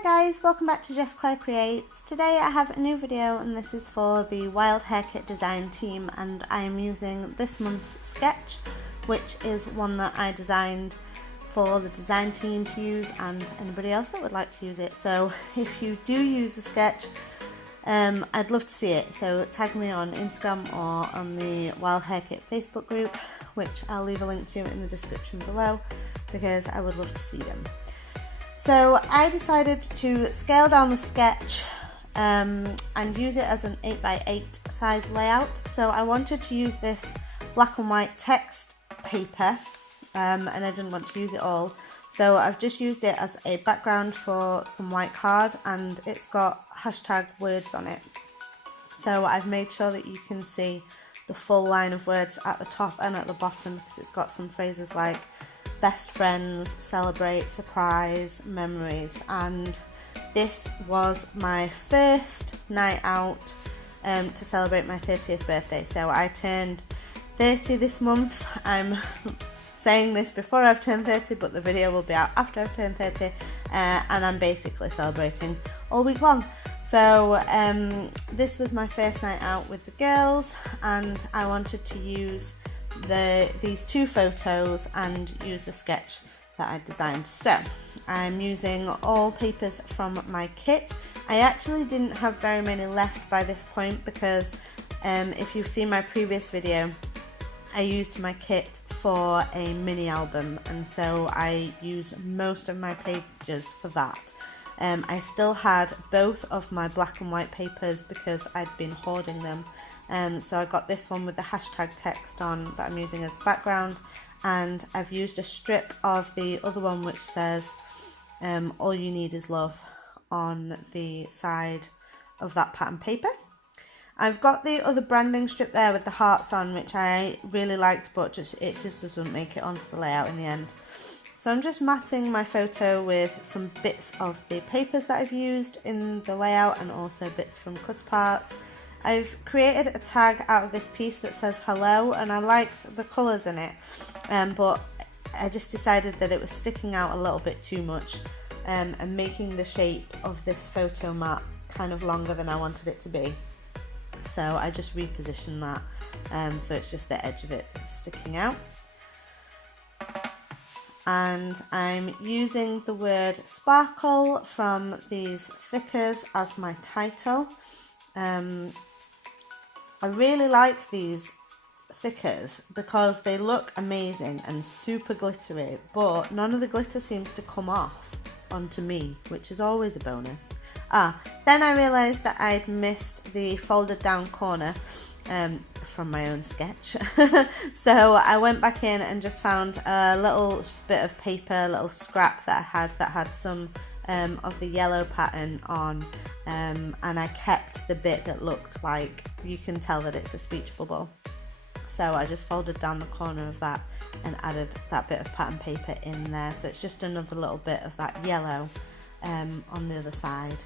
Hi guys, welcome back to Jess Creates. Today I have a new video and this is for the Wild Hare Kit design team, and I am using this month's sketch, which is one that I designed for the design team to use and anybody else that would like to use it. So if you do use the sketch, I'd love to see it, so tag me on Instagram or on the Wild Hare Kit Facebook group, which I'll leave a link to in the description below because I would love to see them. So I decided to scale down the sketch and use it as an 8x8 size layout. So I wanted to use this black and white text paper and I didn't want to use it all. So I've just used it as a background for some white card, and it's got hashtag words on it. So I've made sure that you can see the full line of words at the top and at the bottom, because it's got some phrases like best friends, celebrate, surprise, memories. And this was my first night out to celebrate my 30th birthday. So I turned 30 this month. I'm saying this before I've turned 30, but the video will be out after I've turned 30, and I'm basically celebrating all week long. So this was my first night out with the girls, and I wanted to use these two photos and use the sketch that I designed. So I'm using all papers from my kit. I actually didn't have very many left by this point because if you've seen my previous video, I used my kit for a mini album, and so I used most of my pages for that. I still had both of my black and white papers because I'd been hoarding them. So I got this one with the hashtag text on that I'm using as background, and I've used a strip of the other one which says all you need is love on the side of that pattern paper. I've got the other branding strip there with the hearts on, which I really liked, but it just doesn't make it onto the layout in the end. So I'm just matting my photo with some bits of the papers that I've used in the layout and also bits from cut parts. I've created a tag out of this piece that says hello, and I liked the colours in it, but I just decided that it was sticking out a little bit too much and making the shape of this photo mat kind of longer than I wanted it to be. So I just repositioned that so it's just the edge of it that's sticking out. And I'm using the word sparkle from these thickers as my title. I really like these thickers because they look amazing and super glittery, but none of the glitter seems to come off onto me, which is always a bonus. Then I realised that I'd missed the folded down corner from my own sketch. So I went back in and just found a little bit of paper, a little scrap that I had some of the yellow pattern on, and I kept the bit that looked like you can tell that it's a speech bubble. So I just folded down the corner of that and added that bit of pattern paper in there. So it's just another little bit of that yellow on the other side.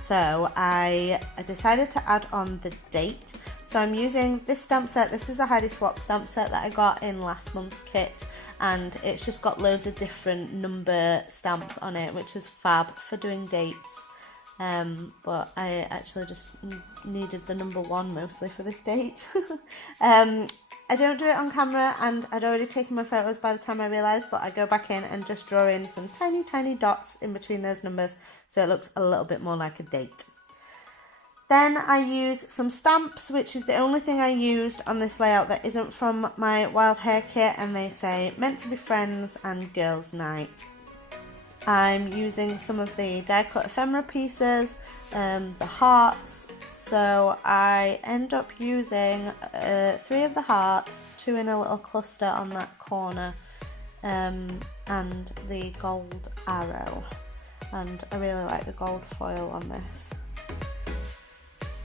So I decided to add on the date. So I'm using this stamp set. This is a Heidi Swap stamp set that I got in last month's kit, and it's just got loads of different number stamps on it, which is fab for doing dates. But I actually just needed the number 1 mostly for this date. I don't do it on camera, and I'd already taken my photos by the time I realised, but I go back in and just draw in some tiny dots in between those numbers so it looks a little bit more like a date. Then I use some stamps, which is the only thing I used on this layout that isn't from my Wild Hare Kit, and they say meant to be friends and girls night. I'm using some of the die cut ephemera pieces, the hearts, so I end up using 3 of the hearts, 2 in a little cluster on that corner, and the gold arrow, and I really like the gold foil on this.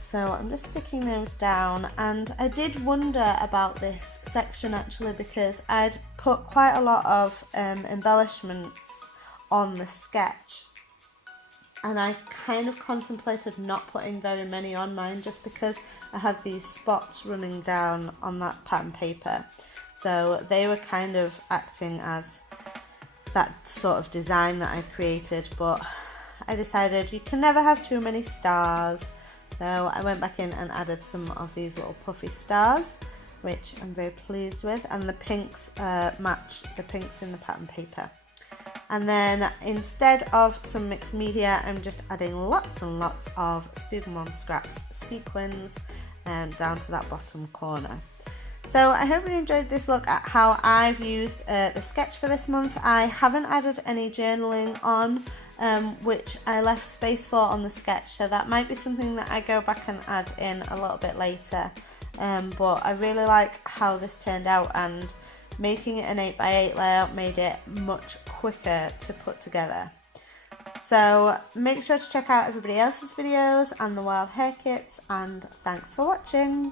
So I'm just sticking those down, and I did wonder about this section actually because I'd put quite a lot of embellishments on the sketch, and I kind of contemplated not putting very many on mine just because I had these spots running down on that pattern paper, so they were kind of acting as that sort of design that I created, but I decided you can never have too many stars. So I went back in and added some of these little puffy stars, which I'm very pleased with, and the pinks match the pinks in the pattern paper. And then instead of some mixed media, I'm just adding lots and lots of Spooky Mom Scraps sequins down to that bottom corner. So I hope you enjoyed this look at how I've used the sketch for this month. I haven't added any journaling on, which I left space for on the sketch, so that might be something that I go back and add in a little bit later. But I really like how this turned out, and making it an 8x8 layout made it much quicker to put together. So make sure to check out everybody else's videos and the Wild Hare Kits, and thanks for watching.